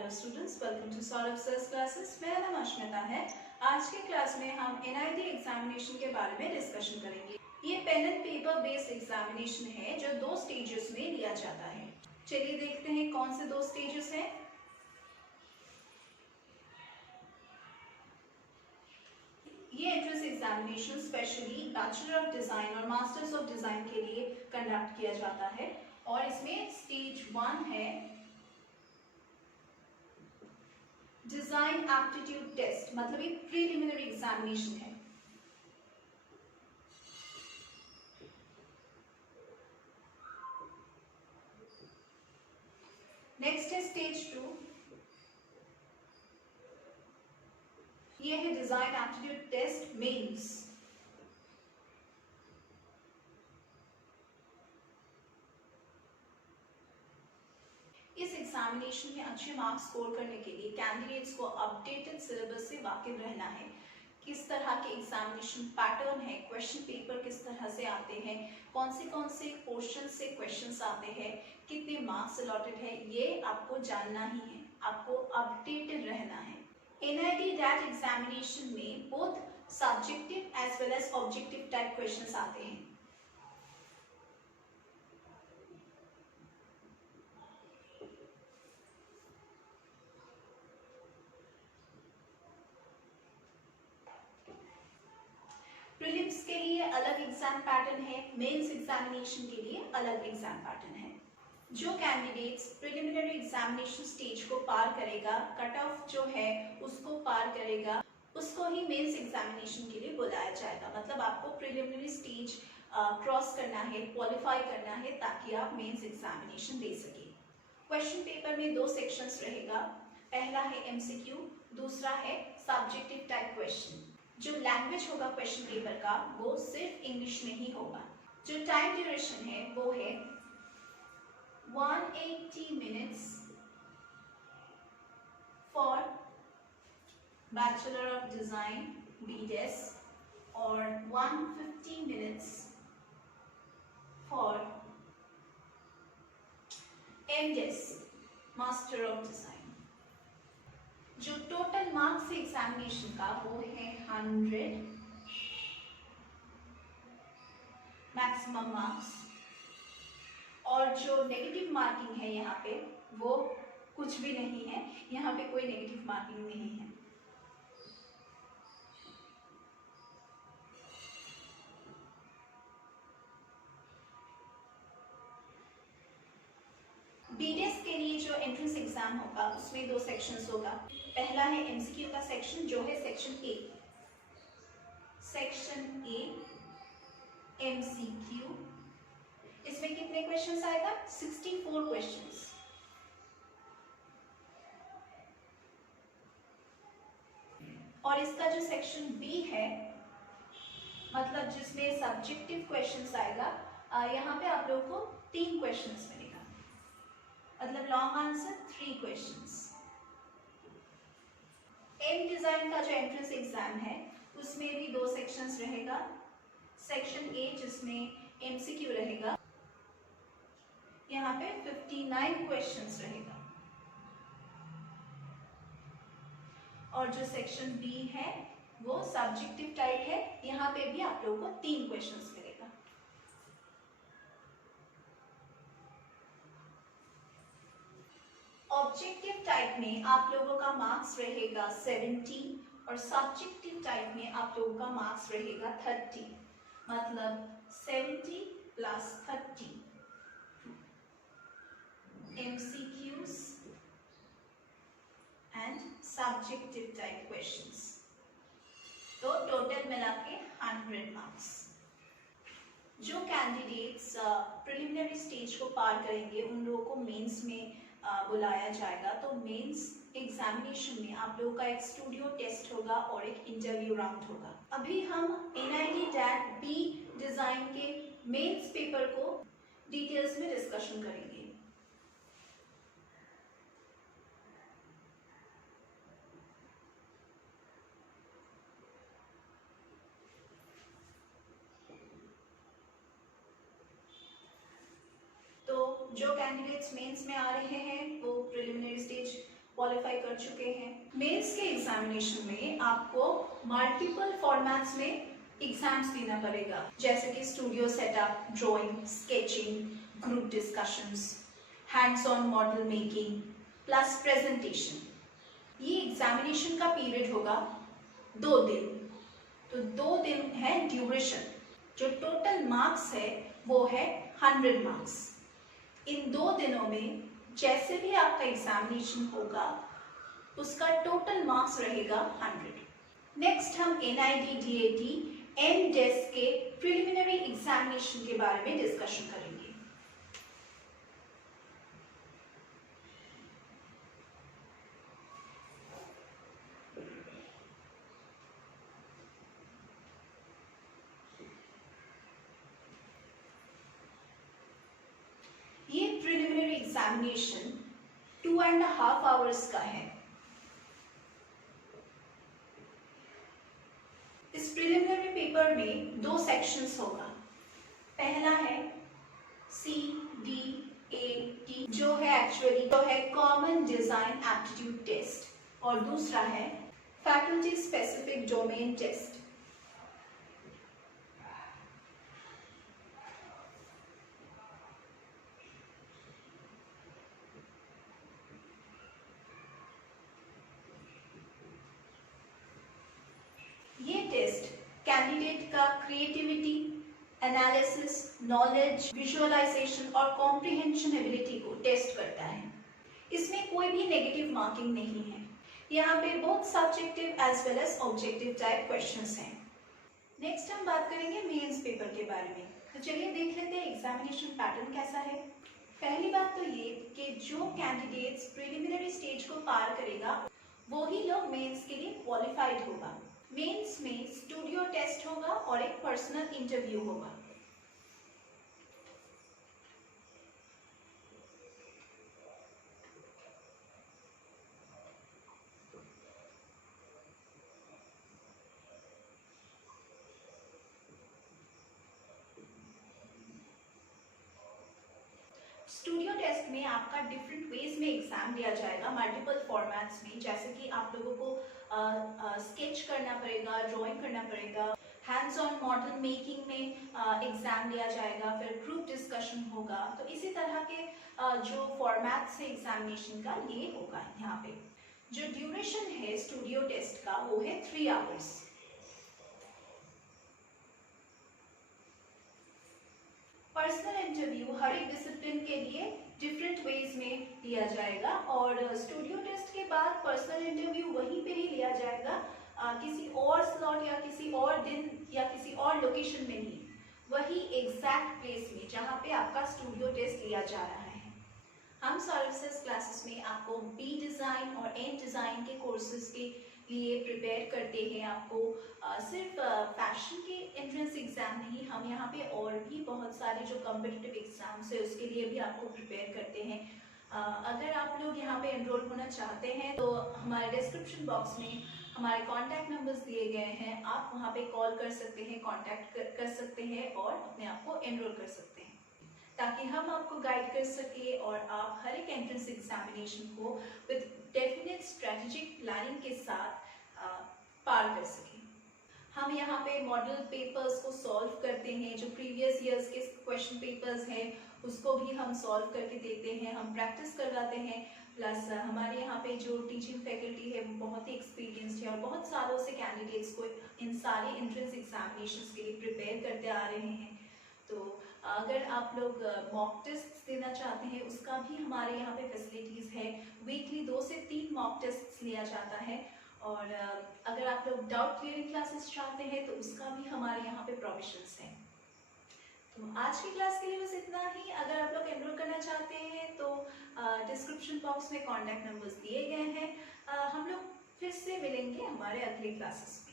Hello students, welcome to Saurabh sir's classes. मेरा नाम अश्मिता है। आज के क्लास में हम एनआईटी एग्जामिनेशन के बारे में डिस्कशन करेंगे। ये pen and paper based examination है जो 2 स्टेजेस में लिया जाता है। चलिए देखते हैं कौन से 2 स्टेजेस हैं। ये entrance examination specially bachelor of design और मास्टर्स ऑफ डिजाइन के लिए कंडक्ट किया जाता है और इसमें स्टेज 1 है डिजाइन एप्टीट्यूड टेस्ट, मतलब एक प्रीलिमिनरी एग्जामिनेशन है। नेक्स्ट है स्टेज 2, ये है डिजाइन एप्टीट्यूड टेस्ट मेंस। इस एग्जामिनेशन में अच्छे मार्क्स स्कोर करने के लिए कैंडिडेट्स को अपडेटेड सिलेबस से वाकिफ रहना है। किस तरह के एग्जामिनेशन पैटर्न है, क्वेश्चन पेपर किस तरह से आते हैं, कौन से पोर्शन से क्वेश्चंस आते हैं, कितने मार्क्स अलॉटेड है, ये आपको जानना ही है। आपको अपडेटेड रहना है। एनआईटी डैट एग्जामिनेशन में both subjective as well as objective type questions आते हैं। प्रीलिम्स के लिए अलग एग्जाम पैटर्न है, मेंस एग्जामिनेशन के लिए अलग एग्जाम पैटर्न है। जो कैंडिडेट्स प्रिलिमिनरी एग्जामिनेशन स्टेज को पार करेगा, कट ऑफ जो है उसको पार करेगा, उसको ही मेंस एग्जामिनेशन के लिए बुलाया जाएगा। मतलब आपको प्रिलिमिनरी स्टेज क्रॉस करना है, क्वालिफाई करना है, ताकि आप मेंस एग्जामिनेशन दे सके। क्वेश्चन पेपर में 2 सेक्शंस रहेगा। पहला है एमसीक्यू, दूसरा है सब्जेक्टिव टाइप क्वेश्चन। जो लैंग्वेज होगा क्वेश्चन पेपर का वो सिर्फ इंग्लिश में ही होगा। जो टाइम ड्यूरेशन है वो है 180 minutes for bachelor of design BDes और 150 minutes for MDes master of design. जो टोटल मार्क्स है एग्जामिनेशन का वो है 100 मैक्सिमम मार्क्स, और जो नेगेटिव मार्किंग है यहाँ पे वो कुछ भी नहीं है। यहाँ पे कोई नेगेटिव मार्किंग नहीं है। बीडेस के लिए जो एंट्रेंस एग्जाम होगा उसमें 2 सेक्शंस होगा। पहला है एमसीक्यू का सेक्शन जो है section A. Section A MCQ, इसमें कितने क्वेश्चंस आएगा? 64 क्वेश्चंस। और इसका जो सेक्शन बी है, मतलब जिसमें सब्जेक्टिव क्वेश्चंस आएगा, यहाँ पे आप लोगों को 3 क्वेश्चंस मिलेगा, मतलब long answer 3 questions. M design का जो एंट्रेंस एग्जाम है उसमें भी 2 सेक्शंस रहेगा। सेक्शन ए जिसमें एमसीक्यू रहेगा, यहाँ पे 59 क्वेश्चंस रहेगा, और जो सेक्शन बी है वो सब्जेक्टिव टाइप है, यहाँ पे भी आप लोगों को 3 क्वेश्चंस मिलेगा। ऑब्जेक्टिव टाइप में आप लोगों का मार्क्स रहेगा 70 और सब्जेक्टिव टाइप में आप लोगों का मार्क्स रहेगा 30, मतलब 70 plus 30 MCQs and subjective type questions, तो टोटल मिला के 100 मार्क्स। जो कैंडिडेट्स प्रिलिमिनरी स्टेज को पार करेंगे उन लोगों को मेंस में बुलाया जाएगा। तो मेंस एग्जामिनेशन में आप लोगों का एक स्टूडियो टेस्ट होगा और एक इंटरव्यू राउंड होगा। अभी हम एनआईटी डैट बी डिजाइन के मेंस पेपर को डिटेल्स में डिस्कशन करेंगे। तो जो कैंडिडेट्स मेंस में आ रहे हैं वो प्रिलिमिनरी स्टेज क्वालिफाई कर चुके हैं। मेंस के एग्जामिनेशन में आपको मल्टीपल फॉर्मेट्स में एग्जाम्स देना पड़ेगा, जैसे कि studio setup, drawing, sketching, group discussions, hands on model making plus presentation. ये एग्जामिनेशन का पीरियड होगा 2 दिन, तो 2 दिन है ड्यूरेशन। जो टोटल मार्क्स है वो है 100 मार्क्स। इन 2 दिनों में जैसे भी आपका एग्जामिनेशन होगा उसका टोटल मार्क्स रहेगा 100। नेक्स्ट हम NID DAT MDES के प्रिलिमिनरी एग्जामिनेशन के बारे में डिस्कशन करेंगे। ये प्रिलिमिनरी एग्जामिनेशन 2.5 आवर्स का है। इस प्रिलिमिनरी पेपर में 2 सेक्शंस होगा। पहला है CDAT जो है कॉमन डिजाइन एप्टीट्यूड टेस्ट, और दूसरा है फैकल्टी स्पेसिफिक डोमेन टेस्ट। ये टेस्ट कैंडिडेट का क्रिएटिविटी, एनालिसिस, नॉलेज, विजुअलाइजेशन और कॉम्प्रिहेंशन एबिलिटी को टेस्ट करता है। इसमें कोई भी नेगेटिव मार्किंग नहीं है। यहाँ पे बहुत subjective as well as objective type questions हैं। नेक्स्ट हम बात करेंगे मेंस पेपर के बारे में। तो चलिए देख लेते हैं एग्जामिनेशन पैटर्न कैसा है। पहली बात तो ये कि जो कैंडिडेट्स प्रिलिमिनरी स्टेज को पार करेगा वो ही लोग मेंस के लिए क्वालिफाइड होगा। मेंस में स्टूडियो टेस्ट होगा और एक पर्सनल इंटरव्यू होगा। स्टूडियो टेस्ट में आपका डिफरेंट वेज में एग्जाम लिया जाएगा, मल्टीपल फॉर्मेट्स में, जैसे कि आप लोगों को स्केच करना पड़ेगा, ड्राइंग करना पड़ेगा, हैंड्स ऑन मॉडल मेकिंग में एग्जाम लिया जाएगा, फिर ग्रुप डिस्कशन होगा। तो इसी तरह के जो फॉर्मेट्स है एग्जामिनेशन का ये होगा। यहाँ पे जो ड्यूरेशन है स्टूडियो टेस्ट का वो है 3 आवर्स। पर्सनल इंटरव्यू हर एक डिसिप्लिन के लिए डिफरेंट वेज में लिया जाएगा, और स्टूडियो टेस्ट के बाद पर्सनल इंटरव्यू वहीं पे ही लिया जाएगा, किसी और स्लॉट या किसी और दिन या किसी और लोकेशन में नहीं, वही एग्जैक्ट प्लेस में जहाँ पे आपका स्टूडियो टेस्ट लिया जा रहा है। हम सर्विसेज क्लासेस में आपको बी डिज़ाइन और एन डिज़ाइन के कोर्सेज के लिए प्रिपेयर करते हैं। आपको सिर्फ फैशन के एंट्रेंस एग्जाम नहीं, हम यहाँ पे और भी बहुत सारे जो कॉम्पिटिटिव एग्जाम्स है उसके लिए भी आपको प्रिपेयर करते हैं। अगर आप लोग यहाँ पे एनरोल होना चाहते हैं तो हमारे डिस्क्रिप्शन बॉक्स में हमारे कॉन्टैक्ट नंबर्स दिए गए हैं, आप वहाँ पे कॉल कर सकते हैं, कॉन्टैक्ट कर सकते हैं और अपने आप को एनरोल कर सकते हैं, ताकि हम आपको गाइड कर सके और आप हर एक एंट्रेंस एग्जामिनेशन को विद डेफिनेट स्ट्रेटेजिक प्लानिंग के साथ पार कर सकें। हम यहाँ पे मॉडल पेपर्स को सॉल्व करते हैं, जो प्रीवियस ईयर्स के क्वेश्चन पेपर्स हैं उसको भी हम सॉल्व करके देते हैं, हम प्रैक्टिस करवाते हैं। प्लस हमारे यहाँ पे जो टीचिंग फैकल्टी है वो बहुत ही एक्सपीरियंस्ड है और बहुत सालों से कैंडिडेट्स को इन सारे एंट्रेंस एग्जामिनेशंस के लिए प्रिपेयर करते आ रहे हैं। तो अगर आप लोग मॉक टेस्ट देना चाहते हैं उसका भी हमारे यहाँ पे फैसिलिटीज़ है। वीकली 2 से 3 मॉक टेस्ट लिया जाता है, और अगर आप लोग डाउट क्लियरिंग क्लासेस चाहते हैं तो उसका भी हमारे यहाँ पे प्रोविजंस हैं। तो आज की क्लास के लिए बस इतना ही। अगर आप लोग एनरोल करना चाहते हैं तो डिस्क्रिप्शन बॉक्स में कॉन्टैक्ट नंबर्स दिए गए हैं। हम लोग फिर से मिलेंगे हमारे अगले क्लासेस में।